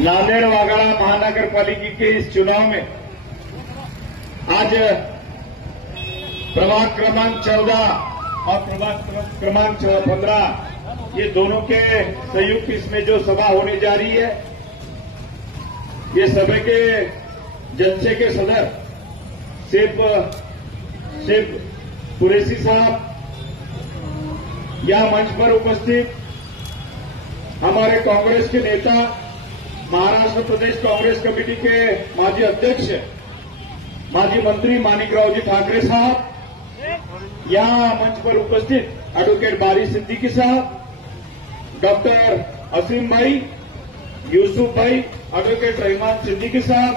नांदेड़ वागड़ा महानगर पालिका के इस चुनाव में आज प्रभाग क्रमांक 14 और प्रभाग क्रमांक 15 ये दोनों के संयुक्त इसमें जो सभा होने जा रही है, ये सभा के जलसे के सदर सिर्फ कुरैशी साहब, यह मंच पर उपस्थित हमारे कांग्रेस के नेता, महाराष्ट्र प्रदेश कांग्रेस कमेटी के माजी अध्यक्ष, माजी मंत्री माणिकरावजी ठाकरे साहब, यहां मंच पर उपस्थित एडवोकेट बारी सिद्दीकी साहब, डॉक्टर असीम भाई, यूसुफ भाई, एडवोकेट रहमान सिद्दीकी साहब,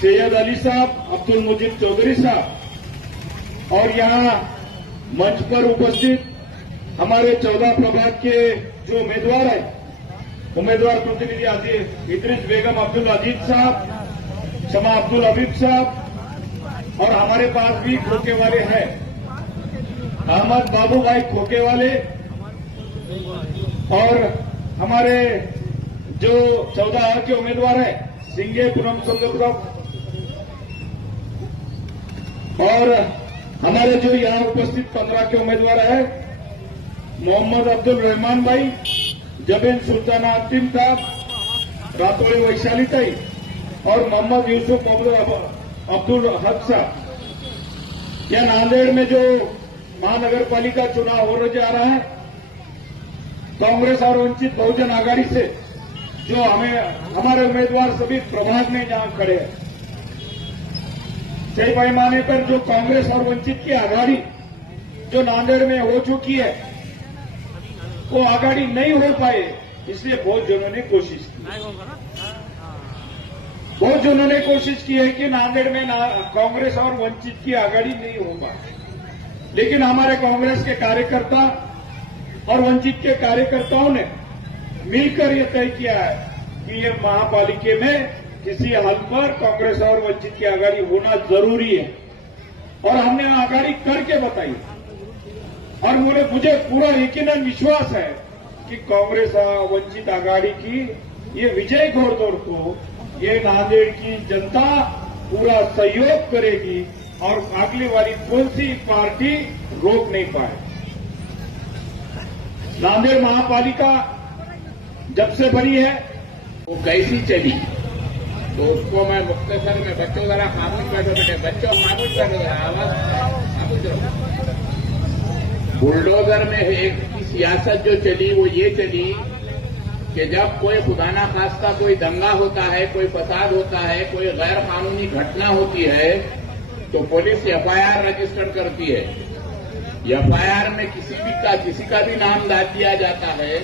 सैयद अली साहब, अब्दुल मुजीब चौधरी साहब और यहां मंच पर उपस्थित हमारे 14 प्रभाग के जो उम्मीदवार हैं, उम्मीदवार प्रतिनिधि इद्रिस बेगम अब्दुल अजीज साहब, शमा अब्दुल हबीब साहब और हमारे पास भी खोखे वाले हैं, अहमद बाबू भाई खोखे वाले और हमारे जो 14 के उम्मीदवार हैं, सिंगे पूनम चंद्रप्रभ और हमारे जो यहां उपस्थित 15 के उम्मीदवार हैं, मोहम्मद अब्दुल रहमान भाई, जबीन सुल्ताना अंतिम साहब, रातोड़ी वैशाली ताई और मोहम्मद यूसुफ अब्दुल हक साहब। यह नांदेड़ में जो महानगर पालिका चुनाव हो जा रहा है, कांग्रेस और वंचित बहुजन आघाड़ी से जो हमारे उम्मीदवार सभी प्रभाग में जहां खड़े हैं, सही पैमाने पर जो कांग्रेस और वंचित की आघाड़ी जो नांदेड़ में हो चुकी है, वो आघाड़ी नहीं हो पाए, इसलिए बहुत जनों ने कोशिश की है कि नांदेड़ में कांग्रेस और वंचित की आघाड़ी नहीं हो पाए। लेकिन हमारे कांग्रेस के कार्यकर्ता और वंचित के कार्यकर्ताओं ने मिलकर यह तय किया है कि ये महापालिका में किसी हल पर कांग्रेस और वंचित की आघाड़ी होना जरूरी है और हमने आघाड़ी करके बताई और मुझे पूरा यकीनन विश्वास है कि कांग्रेस और वंचित आघाड़ी की ये विजय घोड़दौड़ को ये नांदेड़ की जनता पूरा सहयोग करेगी और अगली वाली कौन सी पार्टी रोक नहीं पाए। नांदेड़ महापालिका जब से बनी है वो कैसी चली, तो उसको मैं मुख्तसर में बच्चों जरा खामोश बैठो बेटे, बच्चों खामोश बैठो, आवाज खामोश रहो। बुलडोजर में एक की सियासत जो चली वो ये चली कि जब कोई खुदा ना खास्ता कोई दंगा होता है, कोई फसाद होता है, कोई गैर कानूनी घटना होती है, तो पुलिस एफआईआर रजिस्टर करती है। एफआईआर में किसी का भी नाम डाल दिया जाता है।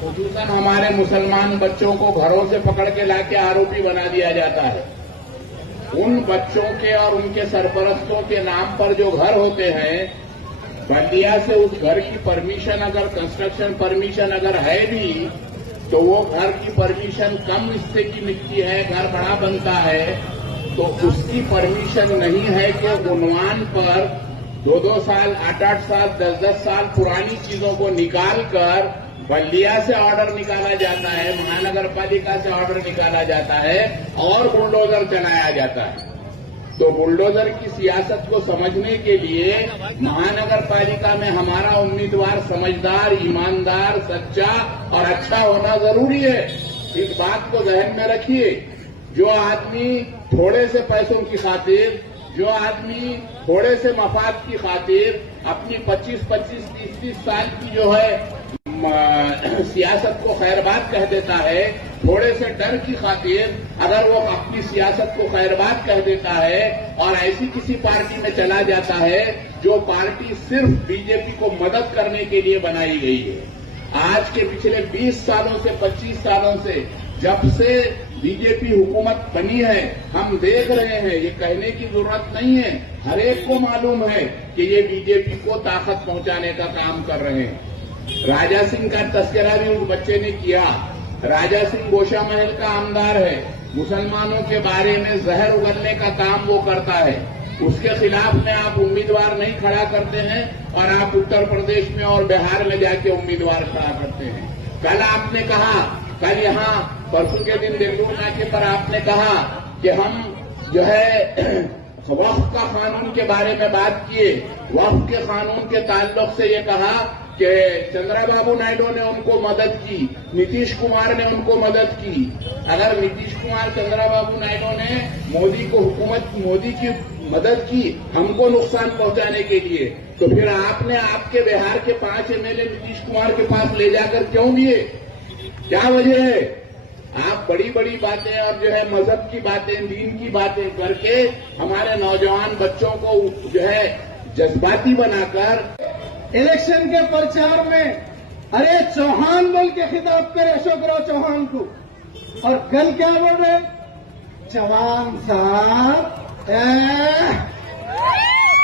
खुसूसन हमारे मुसलमान बच्चों को घरों से पकड़ के लाके आरोपी बना दिया जाता है। उन बच्चों के और उनके सरपरस्तों के नाम पर जो घर होते हैं, बल्दिया से उस घर की परमिशन अगर कंस्ट्रक्शन परमिशन अगर है भी, तो वो घर की परमिशन कम हिस्से की मिलती है, घर बड़ा बनता है, तो उसकी परमिशन नहीं है कि उन्वान पर 2-2 साल, 8-8 साल, 10-10 साल पुरानी चीजों को निकाल कर बल्दिया से ऑर्डर निकाला जाता है, महानगर पालिका से ऑर्डर निकाला जाता है और बुलडोजर चलाया जाता है। तो बुलडोजर की सियासत को समझने के लिए महानगर पालिका में हमारा उम्मीदवार समझदार, ईमानदार, सच्चा और अच्छा होना जरूरी है। इस बात को ध्यान में रखिए। जो आदमी थोड़े से पैसों की खातिर, जो आदमी थोड़े से मफाद की खातिर अपनी 25-25, 30-30 साल की जो है सियासत को खैरबाद कह देता है, थोड़े से डर की खातिर अगर वो अपनी सियासत को खैरबाद कह देता है और ऐसी किसी पार्टी में चला जाता है जो पार्टी सिर्फ बीजेपी को मदद करने के लिए बनाई गई है। आज के पिछले 20 सालों से 25 सालों से जब से बीजेपी हुकूमत बनी है, हम देख रहे हैं, ये कहने की जरूरत नहीं है, हर एक को मालूम है कि ये बीजेपी को ताकत पहुंचाने का काम कर रहे हैं। राजा सिंह का तस्करा भी उस बच्चे ने किया। राजा सिंह गोशा महल का आमदार है, मुसलमानों के बारे में जहर उगलने का काम वो करता है। उसके खिलाफ में आप उम्मीदवार नहीं खड़ा करते हैं और आप उत्तर प्रदेश में और बिहार में जाके उम्मीदवार खड़ा करते हैं। कल आपने कहा कल यहाँ परसों के दिन बेंगलुरु नाके पर आपने कहा कि हम जो है वक्फ का कानून के बारे में बात किए। वक्फ के कानून के ताल्लुक से ये कहा कि चंद्रबाबू नायडू ने उनको मदद की, नीतीश कुमार ने उनको मदद की। अगर नीतीश कुमार, चंद्रबाबू नायडू ने मोदी की मदद की हमको नुकसान पहुंचाने के लिए, तो फिर आपने आपके बिहार के 5 एमएलए नीतीश कुमार के पास ले जाकर क्यों दिए? क्या वजह है? आप बड़ी बड़ी बातें और जो है मजहब की बातें, दीन की बातें करके हमारे नौजवान बच्चों को जो है जज्बाती बनाकर इलेक्शन के प्रचार में अरे चौहान बोल के खिताब करे अशोकराव चौहान को, और कल क्या बोल रहे? चौहान साहब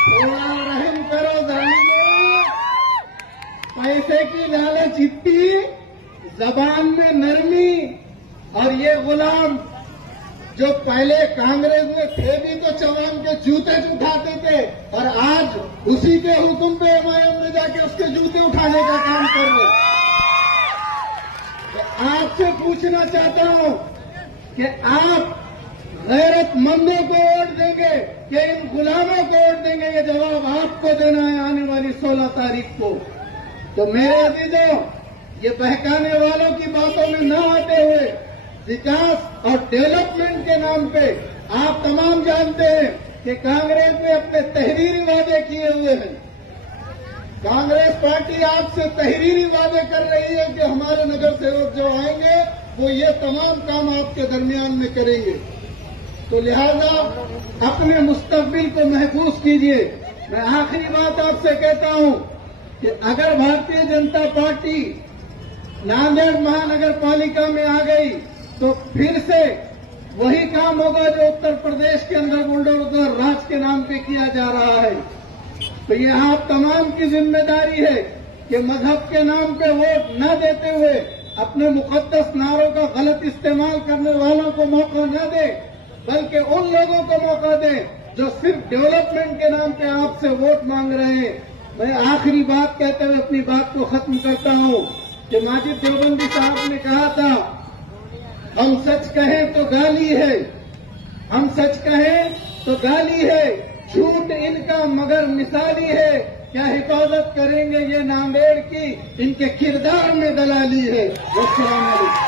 थोड़ा रहम करो, जानिए पैसे की लालच इतनी, जबान में नरमी, और ये गुलाम जो पहले कांग्रेस में थे भी तो चौहान के जूते उठाते थे, और आज उसी के हुक्म पे एमआईएम में जाके उसके जूते उठाने का काम कर रहे। तो आपसे पूछना चाहता हूं कि आप गैरतमंदों को वोट देंगे कि इन गुलामों को वोट देंगे? ये जवाब आपको देना है आने वाली 16 तारीख को। तो मेरे अजीजों, ये बहकाने वालों की बातों में न आते हुए विकास और डेवलपमेंट के नाम पे आप तमाम जानते हैं कि कांग्रेस ने अपने तहरीरी वादे किए हुए हैं। कांग्रेस पार्टी आपसे तहरीरी वादे कर रही है कि हमारे नगर सेवक जो आएंगे वो ये तमाम काम आपके दरमियान में करेंगे। तो लिहाजा अपने मुस्तकबिल को महफूज कीजिए। मैं आखिरी बात आपसे कहता हूं कि अगर भारतीय जनता पार्टी नांदेड़ महानगर पालिका में आ गई तो फिर से वही काम होगा जो उत्तर प्रदेश के अंदर बुलडोजर राज के नाम पे किया जा रहा है। तो ये आप तमाम की जिम्मेदारी है कि मजहब के नाम पे वोट न देते हुए अपने मुकद्दस नारों का गलत इस्तेमाल करने वालों को मौका न दे, बल्कि उन लोगों को मौका दे जो सिर्फ डेवलपमेंट के नाम पे आपसे वोट मांग रहे हैं। मैं आखिरी बात कहते हुए अपनी बात को खत्म करता हूं कि माजिद देवबंदी साहब ने कहा था, हम सच कहें तो गाली है, हम सच कहें तो गाली है, झूठ इनका मगर मिसाली है, क्या हिफाजत करेंगे ये नांदेड़ की, इनके किरदार में दलाली है। अस्सलाम वालेकुम।